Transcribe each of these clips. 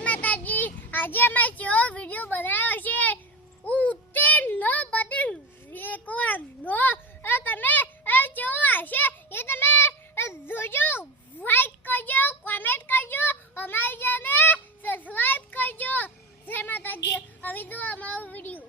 માતાજી આજે અમે કેવો વિડિયો બનાવ્યો છે ઉતે નો પતંગ વેકવા નો તમે કેવો હશે એ તમે જોજો લાઈક કરજો કમેન્ટ કરજો અમારી ચેનલ સબસ્ક્રાઇબ કરજો જય માતાજી હવે જો અમારો વિડિયો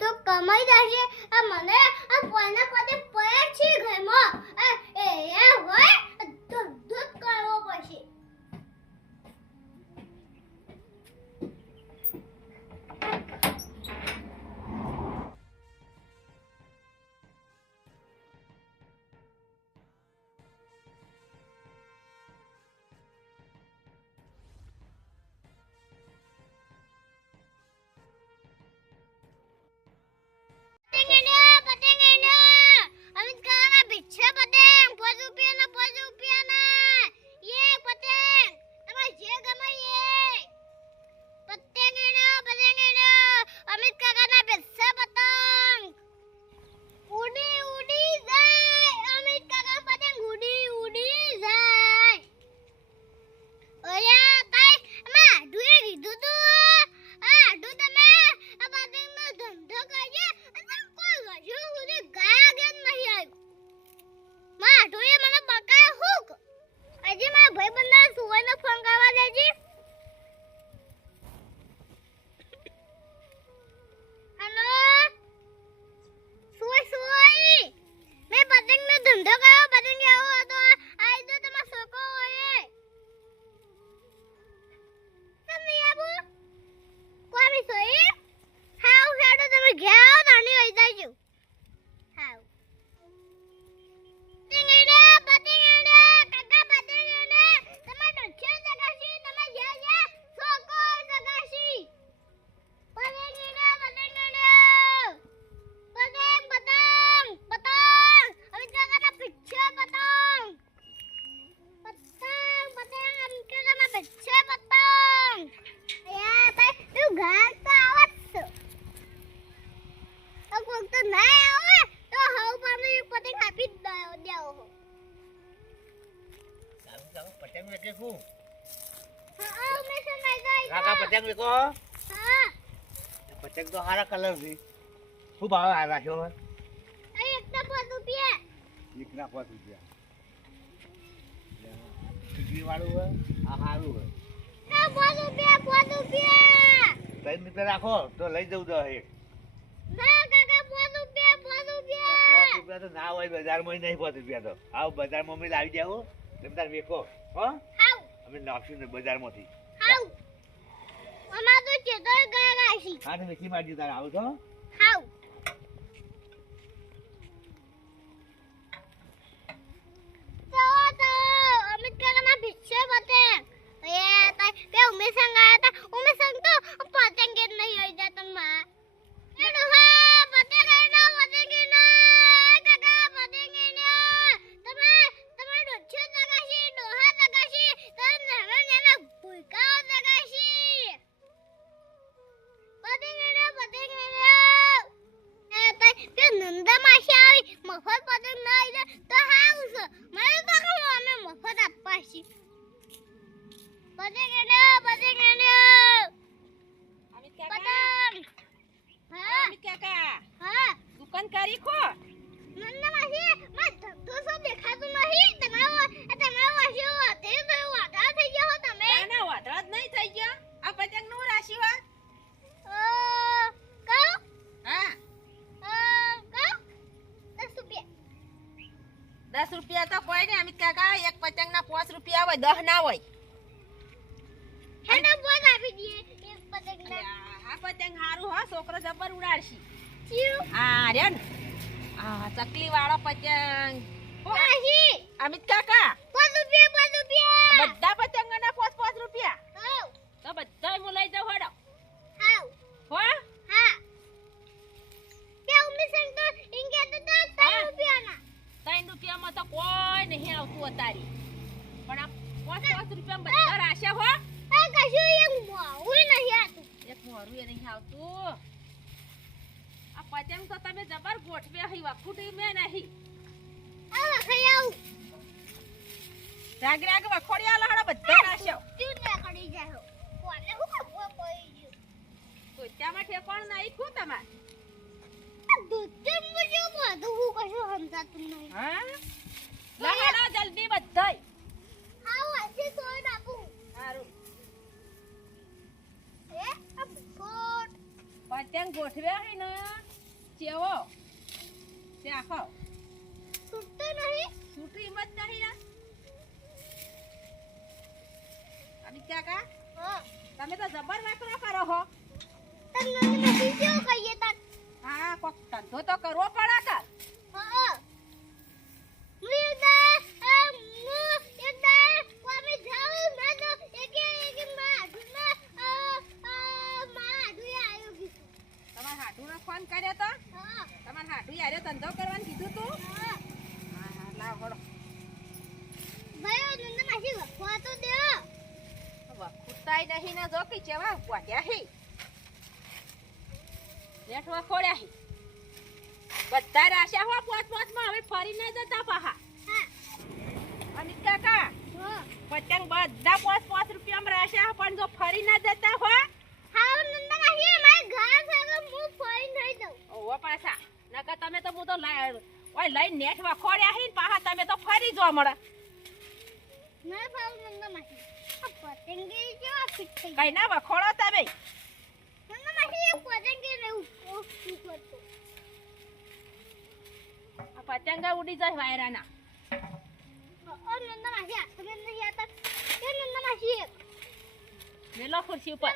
તો કમાઈ જશે મને આ પોના પતે પડે છે ઘરમાં એ હોય દૂધ કરવો પડશે પતંગ વેચે શું? હા મેં સમજાઈ ગઈ. કાકા પતંગ વેચો? હા. પતંગ તો સારા કલર છે. શું ભાવ આવ્યા છો? આ એક તો ના 5 રૂપિયા ખીચડી વાળું હોય આ સારું હોય એ 5 રૂપિયા 3 રૂપિયા રાખો તો લઈ જવું તો એક ના કાકા 5 રૂપિયા 5 રૂપિયા તો ના હોય બજારમાં નહીં 5 રૂપિયા તો આવ બજારમાં અમે લાવી જાવ તમે તાર વેકો હો હાઉ અમે નાખશું ને બજારમાંથી હાઉ અમાર તો ચેતર ગાગાશી હા તો વેચી મારજો તાર આવો તો હાઉ તો અમિત કાકામાં ભિક્ષે બતે એ તાય બે ઉમેશ સંગ આયા તા ઉમેશ સંગ તો પતંગ જ નહીં હોય જતો માં એ ડોહા પતંગ ના કાકા પતંગ તમે ડોછો જગાશી ડોહા જગાશી તન નાના ભૂકા જગાશી પતંગ એ તાય બે નંદા માસી આવી મફત પતંગ ના આવી તો હાઉ છે મને તો કહો અમે મફત આપવા છીએ પતંગ અમિત કાકા હા અમિત કાકા હા દુકાન કરી ખો નંદા માસી માં ધક્કો સો દેખાતું નહીં તમારો વાસ્યો તે તો વાદા થઈ ગયો હો તમે ના વાદળા જ નહીં થઈ ગયા આ પતંગ નું રાશિ વા કહો હા કહો 10 રૂપિયા 10 રૂપિયા તો કોઈ નહીં અમિત કાકા એક પતંગ ના 5 રૂપિયા હોય 10 ના હોય હેડો બોલ આપી દઈએ એક પતંગ ના આ પતંગ હારું હો છોકરો જબર ઉડાડશી ચીવ આ રે ને આ ચકલી વાળો પતંગ માસી અમિત કાકા 5 રૂપિયા બધા પતંગ ના 5 રૂપિયા હાઉ તો બધા હું લઈ જાઉં હડો હાઉ હો હા કે ઉમેશ સંગ તો ઇંગે તો 3 રૂપિયા ના 3 રૂપિયામાં તો કોઈ નહીં આવતું અતારી પણ આ 5 રૂપિયા બધા રાશે હો આ કશું એક મોવું નહીં આતું એક મોરું એ નહીં આવતું આ પતંગ તો તમે જબર ગોઠવે હઈ વખુટી મે નહીં આ વખાઈ આવું રાગ વખોડિયા લહડા બધા રાશ્યો તું ને કરી જાઓ કોને હું ખબર પડી ગયું તો ત્યાંમાં ઠેકોણ નહીં ખું તમાર દૂધ મુજે બધું હું કશું સમજાતું નહીં હા લહડા જલ્દી બધાય આવ આજે સોય નાખું સારું એ આ કોટ પતંગ ગોઠવે હઈ ને ચેવો તે આખો છૂટતો નહીં છૂટી મત નહીં ના અમિત કાકા હા તમે તો જબર વાકરો કરો હો તમને નથી કેવું કહીએ તા હા કોક ધંધો તો કરવો પડે કે હા તમાર હાટુનો ફોન કર્યો તો તમાર હાટુ યારે ધંધો કરવાનું કીધું તું હા હા લાવ હળો વખુતાઈ નહીં ને જો કે ચેવા વાટ્યા હી લેટ વખોડ્યા હી બધા રાશ્યા હો પોચ માં હવે ફરી ના જતા પાહા અમિત કાકા પતંગ બધા 5 રૂપિયામાં રાશ્યા પણ જો ફરી ના જતા હો ઓવા પાછા નકર તમે તો હું તો ઓય લઈ નેટ વખોડ્યા હી પાહા તમે તો ફરી જો મળે કઈ ના વખોડો તમે આ પતંગ ઉડી જાય વાયરાના મેલો ખુરશી ઉપર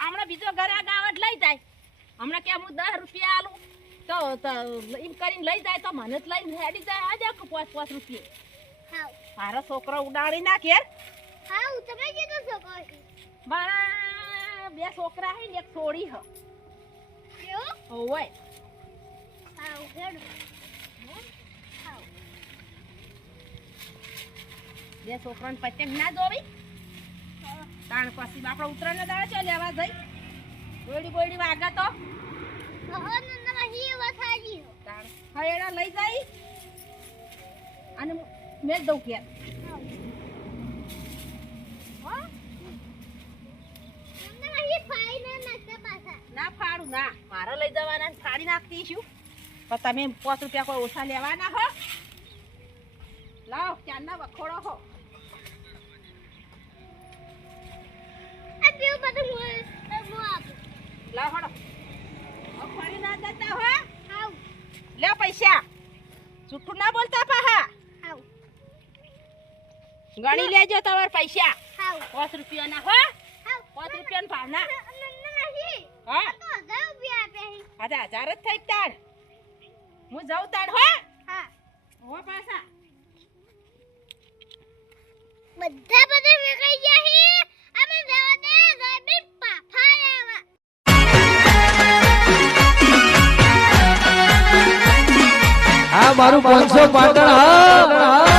હમણાં બીજો ઘરે આ ગાવટ લઈ જાય હમણાં કે હું 10 રૂપિયા આલું તો એમ કરીને લઈ જાય તો મને જ લઈને હેડી જાય આજે 5 રૂપિયા મારો છોકરો ઉડાડી નાખે મારા 2 છોકરા હે ને એક છોડી હ ઓય બે છોકરાને પતંગ ના જોવી તાણ પછી આપણે ઉતરાને દાડે છે લેવા જઈ બોયડી વાગા તો તાણ હળેડા લઈ જાય અને મેં દઉં કે ના ફાડું ના મારે લઈ જવાના ફાડી નાખતી છું પણ તમે 5 રૂપિયા કોઈ ઓછા લેવાના હો. લાવ ચારના વખોડો હો. આ કેવું બધું હું આપું. લાવ હડો. હવે ફરી ના જતા હો. હાઉ લે પૈસા. જૂઠું ના બોલતા પાહા. હાઉ ગણી લેજો તમારા પૈસા. હાઉ 5 રૂપિયાના હો. હાઉ 5 રૂપિયાના ભાવના. નહીં હા તો 1000 રૂપિયા આપ્યા આ 1000 જ થઈ તાર. હું જાઉં તાર હો. હા હો પાછા. બધા વેકાઈ ગયા હે. અમે જવા દે જયબી પાફા આવા. આ મારું 500 પાટણ હા